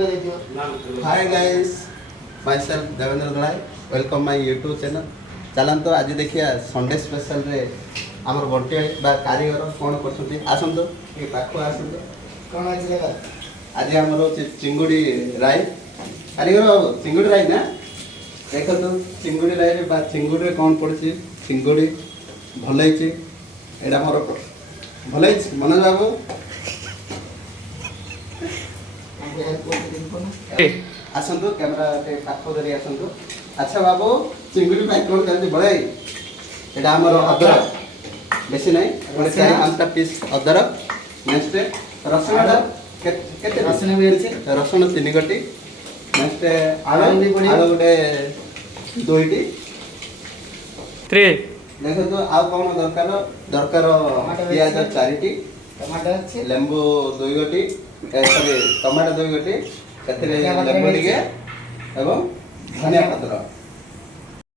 hi guys myself Devendra Dalay welcome my YouTube channel चलतो आज देखिए संडे स्पेशल रे हमर बंटी बा कारीगर कोन करछथि आसंतो ए पाखो आसंतो कौन आज लगा आज हमर चिंगुड़ी राई कारीगर बाबू चिंगुड़ी राई ना देखो तो चिंगुड़ी राई रे बा चिंगुड़ी रे कोन पड़छि चिंगुड़ी भलैछि एडा मोर भलैछि मनोज बाबू आसंतु कैमरा के पाखो धरी आसंतु अच्छा बाबू चिंगुड़ी पाई कोन करते बड़ाई एडा हमर अदरक बेसी नहीं गोटे 4-5टा पीस अदरक नेक्स्ट रसुण केते रसुण भी अछि रसुण 3 गटी नेक्स्ट आलू आलू गोटे 2टी 3 देखो तो आ कोन दरकार प्याज 4टी टमाटर अछि लेंबू 2 गटी सॉरी टमाटो 2 गटी कतरे लेंबू टिके एवं धनिया पत्र